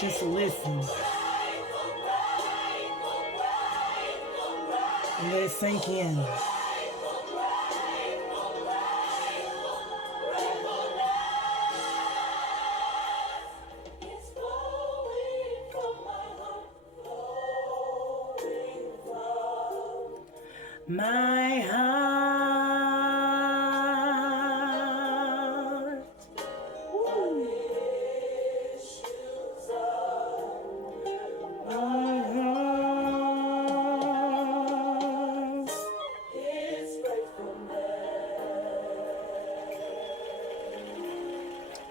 Just listen. And let it sink in. My heart.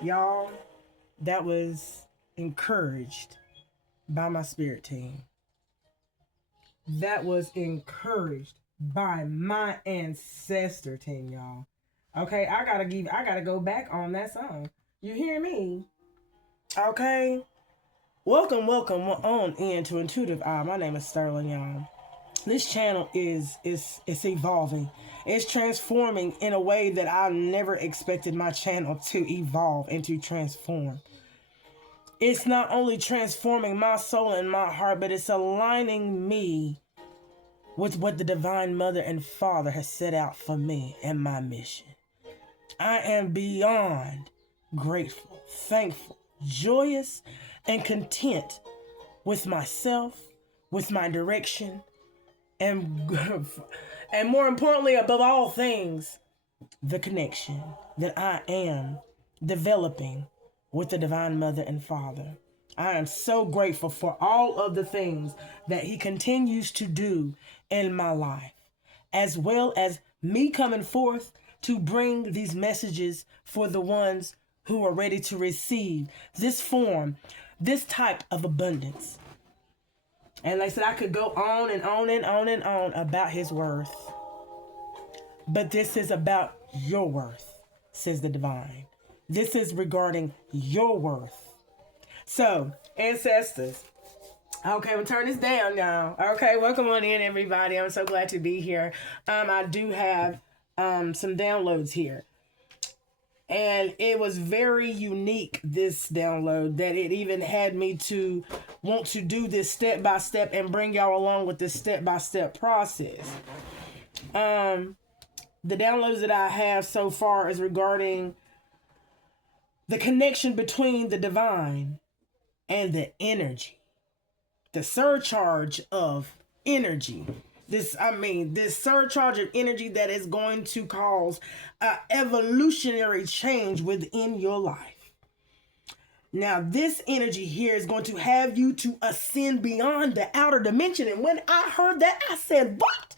Y'all, that was encouraged by my spirit team. That was encouraged by my ancestor team, y'all. Okay, I gotta go back on that song. You hear me? Okay. Welcome on into Intuitive Eye. My name is Sterling, y'all. This channel is evolving. It's transforming in a way that I never expected my channel to evolve and to transform. It's not only transforming my soul and my heart, but it's aligning me with what the Divine Mother and Father has set out for me and my mission. I am beyond grateful, thankful, joyous, and content with myself, with my direction, and more importantly, above all things, the connection that I am developing with the Divine Mother and Father. I am so grateful for all of the things that He continues to do in my life, as well as me coming forth to bring these messages for the ones who are ready to receive this form, this type of abundance. And like I said, I could go on and on and on and on about His worth. But this is about your worth, says the Divine. This is regarding your worth. So, ancestors. Okay, we'll turn this down now. Okay, welcome on in, everybody. I'm so glad to be here. I do have some downloads here. And it was very unique, this download, that it even had me to want to do this step by step and bring y'all along with this step by step process. The downloads that I have so far is regarding the connection between the divine and the energy, the surcharge of energy. This surcharge of energy that is going to cause an evolutionary change within your life. Now, this energy here is going to have you to ascend beyond the outer dimension. And when I heard that, I said, what?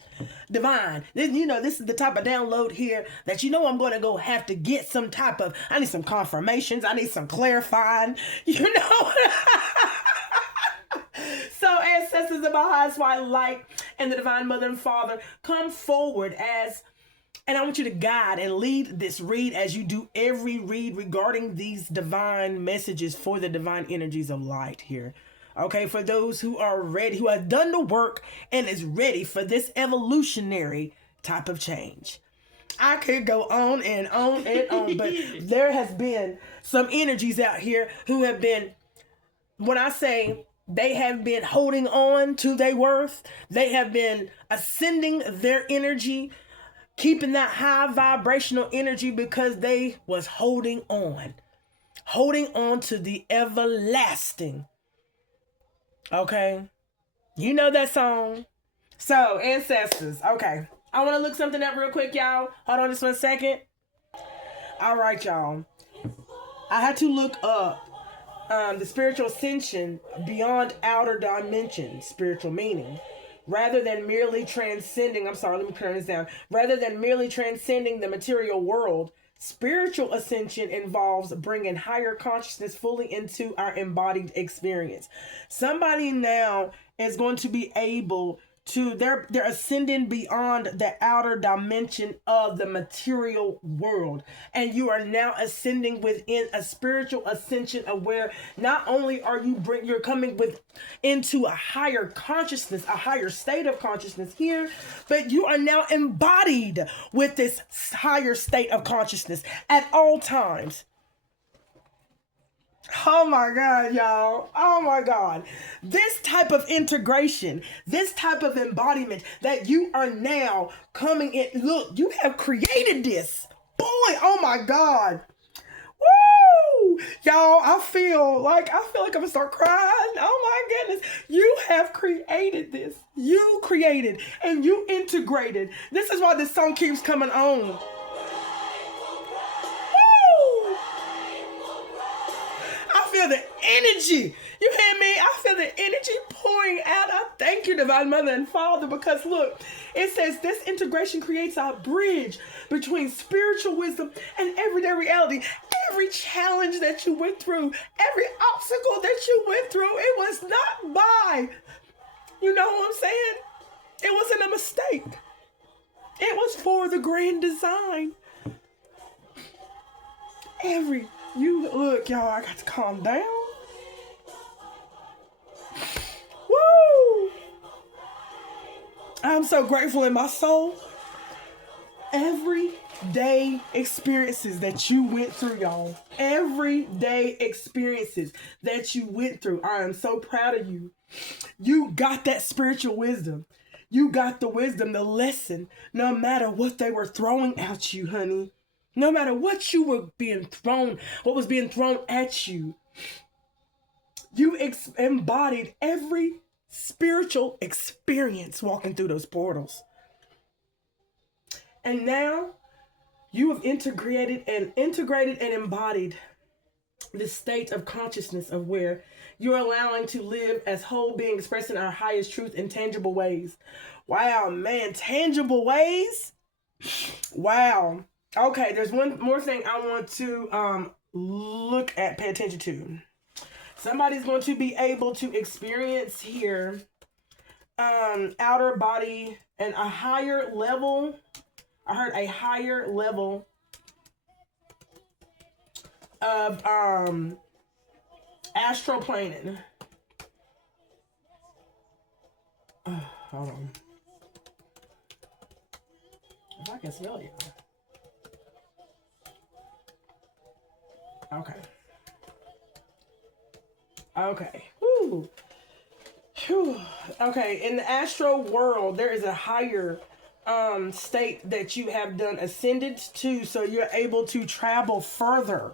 Divine. This is the type of download here that I'm going to go have to get some type of, I need some confirmations. I need some clarifying, So, ancestors of my highest white light and the Divine Mother and Father, come forward and I want you to guide and lead this read as you do every read regarding these divine messages for the divine energies of light here. Okay, for those who are ready, who have done the work and is ready for this evolutionary type of change. I could go on and on and on, but there has been some energies out here who have been, when I say they have been holding on to their worth, they have been ascending their energy, keeping that high vibrational energy because they was holding on to the everlasting. Okay, you know that song. So, ancestors, okay, I want to look something up real quick, y'all. Hold on just 1 second. All right, y'all, I had to look up the spiritual ascension beyond outer dimensions, spiritual meaning, rather than merely transcending, rather than merely transcending the material world. Spiritual ascension involves bringing higher consciousness fully into our embodied experience. Somebody now is going to be able to, they're ascending beyond the outer dimension of the material world. And you are now ascending within a spiritual ascension of where not only are you're coming into a higher consciousness, a higher state of consciousness here, but you are now embodied with this higher state of consciousness at all times. Oh my God, y'all. Oh my God. This type of integration, this type of embodiment that you are now coming in. Look, you have created this. Boy, oh my God. Woo! Y'all, I feel like I'm gonna start crying. Oh my goodness. You have created this. You created and you integrated. This is why this song keeps coming on. Woo! I feel the energy. You hear me? I feel the energy pouring out. I thank you, Divine Mother and Father, because look, it says this integration creates a bridge between spiritual wisdom and everyday reality. Every challenge that you went through, every obstacle that you went through, it was not by, you know what I'm saying? It wasn't a mistake. It was for the grand design. Look, y'all, I got to calm down. Woo! I'm so grateful in my soul. Everyday experiences that you went through, y'all. Everyday experiences that you went through. I am so proud of you. You got that spiritual wisdom. You got the wisdom, the lesson, no matter what they were throwing at you, honey. No matter what you were being thrown, what was being thrown at you, you embodied every spiritual experience walking through those portals. And now you have integrated and embodied the state of consciousness of where you're allowing to live as whole being, expressing our highest truth in tangible ways. Wow, man, tangible ways? Wow. Okay, there's one more thing I want to look at, pay attention to. Somebody's going to be able to experience here outer body and a higher level. I heard a higher level of astroplaning. Hold on. If I can smell you. Okay. Okay. Woo. Whew. Okay. In the astro world, there is a higher state that you have done ascended to, so you're able to travel further,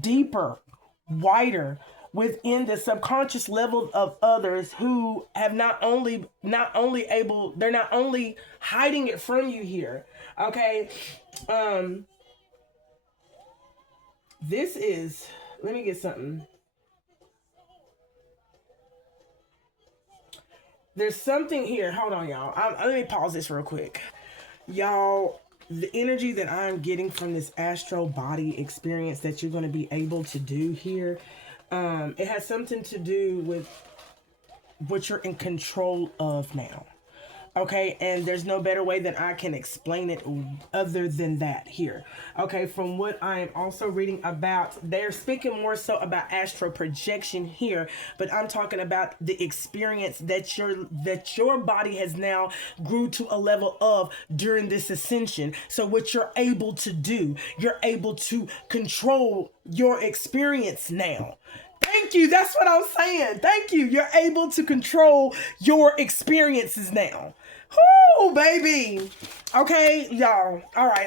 deeper, wider within the subconscious level of others who have not only hiding it from you here. Okay. This is, let me get something. There's something here. Hold on, y'all. Let me pause this real quick. Y'all, the energy that I'm getting from this astral body experience that you're going to be able to do here, it has something to do with what you're in control of now. Okay, and there's no better way that I can explain it other than that here. Okay, from what I am also reading about, they're speaking more so about astral projection here, but I'm talking about the experience that your body has now grew to a level of during this ascension. So what you're able to do, you're able to control your experience now. Thank you. That's what I'm saying. Thank you. You're able to control your experiences now. Whoo, baby. Okay, y'all. All right.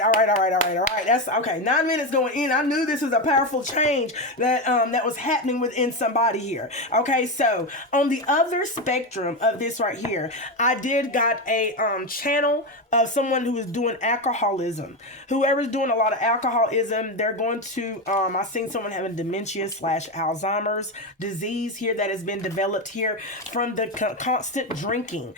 That's okay. 9 minutes going in. I knew this was a powerful change that was happening within somebody here. Okay, so on the other spectrum of this right here, I did got a channel of someone who is doing alcoholism. Whoever's doing a lot of alcoholism, they're going to I seen someone having dementia / Alzheimer's disease here that has been developed here from the constant drinking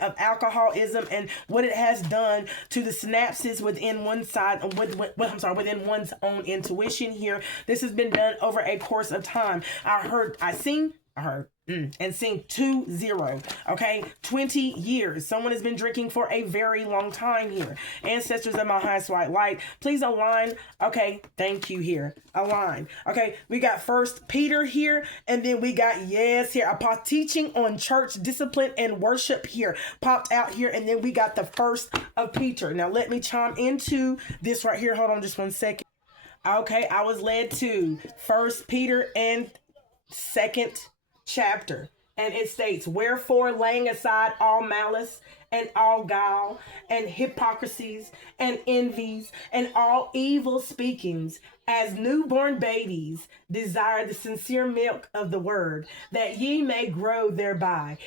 of alcoholism and what it has done to the synapses within within one's own intuition here. This has been done over a course of time. I seen 20, okay, 20 years. Someone has been drinking for a very long time here. Ancestors of my highest white light, please align. Okay, thank you here. Align. Okay, we got First Peter here, and then we got here. I teaching on church discipline and worship here popped out here, and then we got the First of Peter. Now let me chime into this right here. Hold on just 1 second. Okay, I was led to First Peter and second chapter, and it states, "Wherefore, laying aside all malice and all guile and hypocrisies and envies and all evil speakings, as newborn babies desire the sincere milk of the word, that ye may grow thereby.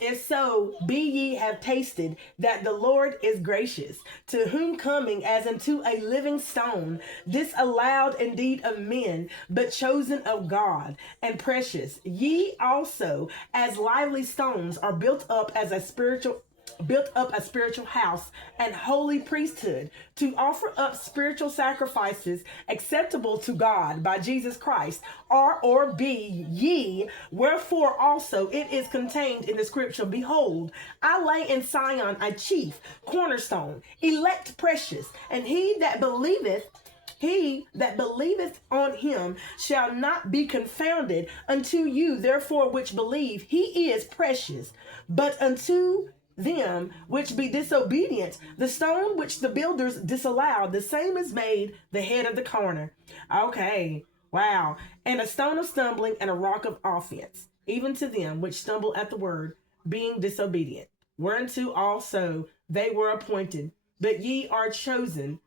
If so, be ye have tasted that the Lord is gracious, to whom coming as unto a living stone, disallowed indeed of men, but chosen of God, and precious, ye also as lively stones are built up a spiritual house and holy priesthood, to offer up spiritual sacrifices acceptable to God by Jesus Christ, or be ye. Wherefore also it is contained in the scripture, Behold, I lay in Sion a chief cornerstone, elect precious, and he that believeth on him shall not be confounded. Unto you therefore which believe, he is precious. But unto them which be disobedient, the stone which the builders disallowed, the same is made the head of the corner. Okay, wow. And a stone of stumbling and a rock of offense, even to them which stumble at the word, being disobedient. Whereunto also they were appointed. But ye are a chosen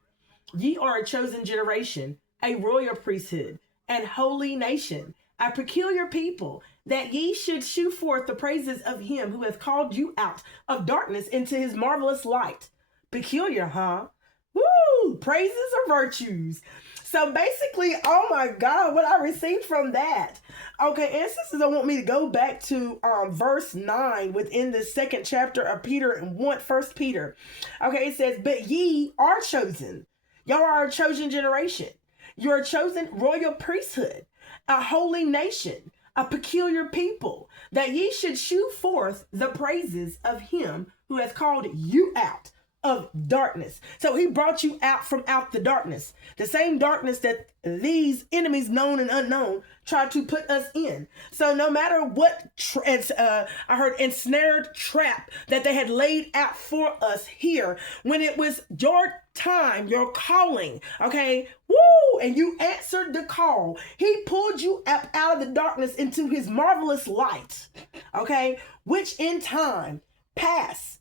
generation, a royal priesthood, and holy nation, a peculiar people, that ye should shew forth the praises of him who hath called you out of darkness into his marvelous light. Peculiar, huh? Woo! Praises or virtues. So basically, oh my God, what I received from that. Okay, ancestors, I want me to go back to verse 9 within the second chapter of Peter and 1 Peter. Okay, it says, but ye are chosen. Y'all are a chosen generation. You're a chosen royal priesthood, a holy nation, a peculiar people, that ye should shew forth the praises of him who has called you out of darkness. So he brought you out from out the darkness, the same darkness that these enemies known and unknown tried to put us in. So no matter what I heard ensnared trap that they had laid out for us here, when it was your time, your calling, okay, woo, and you answered the call, he pulled you up out of the darkness into his marvelous light, okay, which in time past,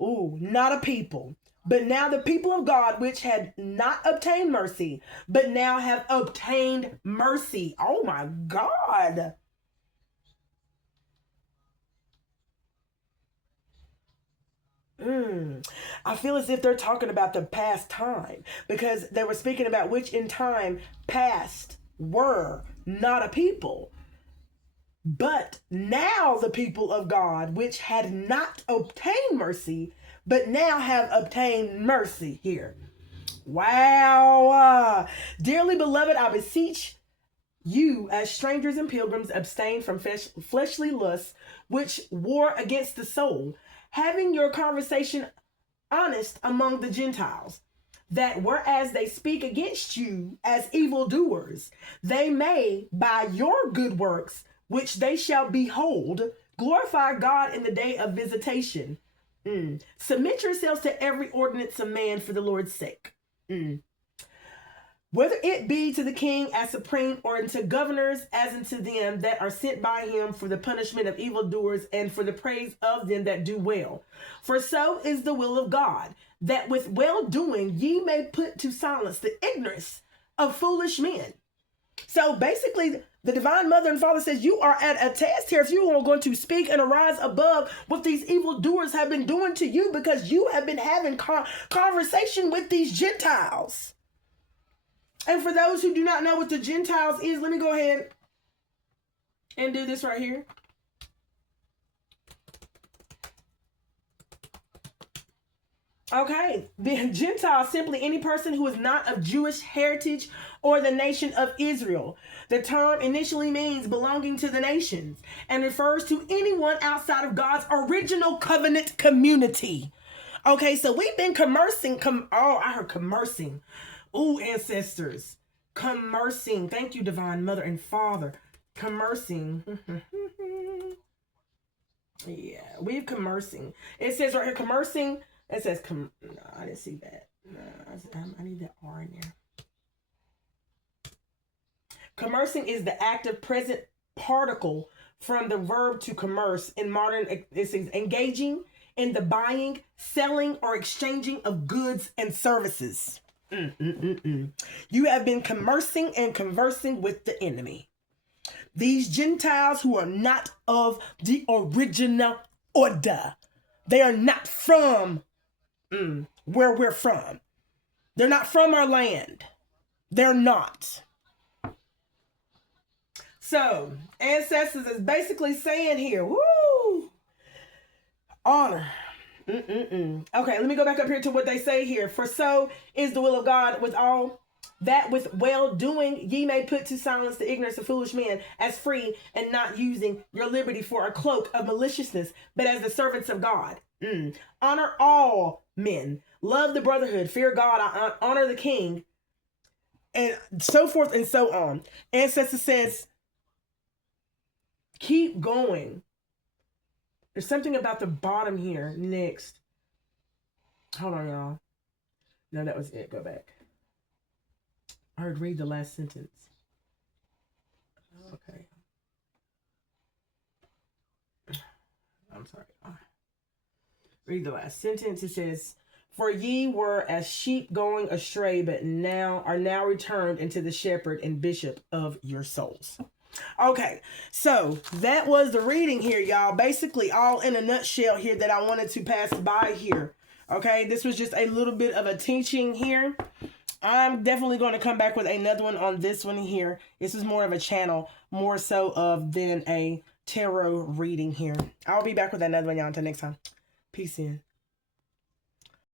not a people, but now the people of God, which had not obtained mercy, but now have obtained mercy. Oh my God. I feel as if they're talking about the past time, because they were speaking about which in time past were not a people. But now the people of God, which had not obtained mercy, but now have obtained mercy here. Wow. Dearly beloved, I beseech you, as strangers and pilgrims, abstain from fleshly lusts, which war against the soul, having your conversation honest among the Gentiles, that whereas they speak against you as evildoers, they may, by your good works, which they shall behold, glorify God in the day of visitation. Submit yourselves to every ordinance of man for the Lord's sake. Whether it be to the king as supreme, or unto governors as unto them that are sent by him for the punishment of evildoers and for the praise of them that do well. For so is the will of God, that with well doing ye may put to silence the ignorance of foolish men. So basically, the divine mother and father says you are at a test here if you are going to speak and arise above what these evildoers have been doing to you, because you have been having conversation with these Gentiles. And for those who do not know what the Gentiles is, let me go ahead and do this right here. Okay, the Gentile, simply any person who is not of Jewish heritage or the nation of Israel. The term initially means belonging to the nations and refers to anyone outside of God's original covenant community. Okay, so we've been conversing. I heard conversing. Ooh, ancestors. Conversing. Thank you, divine mother and father. Conversing. Yeah, we've conversing. It says right here, conversing. It says, no, I didn't see that. No, I need that R in there. Commercing is the active present particle from the verb to commerce. In modern, it's engaging in the buying, selling, or exchanging of goods and services. You have been commercing and conversing with the enemy. These Gentiles who are not of the original order. They are not from where we're from. They're not from our land. They're not. So, ancestors is basically saying here, woo, honor. Okay, let me go back up here to what they say here. For so is the will of God with all that with well doing ye may put to silence the ignorance of foolish men, as free and not using your liberty for a cloak of maliciousness, but as the servants of God. Honor all men, love the brotherhood, fear God, honor the king, and so forth and so on. Ancestor says, keep going. There's something about the bottom here next. Hold on, y'all. No, that was it. Go back. I heard read the last sentence. Okay. I'm sorry. Read the last sentence. It says, for ye were as sheep going astray, but are now returned into the shepherd and bishop of your souls. Okay, so that was the reading here, y'all. Basically, all in a nutshell here that I wanted to pass by here. Okay, this was just a little bit of a teaching here. I'm definitely going to come back with another one on this one here. This is more of a channel, more so than a tarot reading here. I'll be back with another one, y'all. Until next time. Peace in.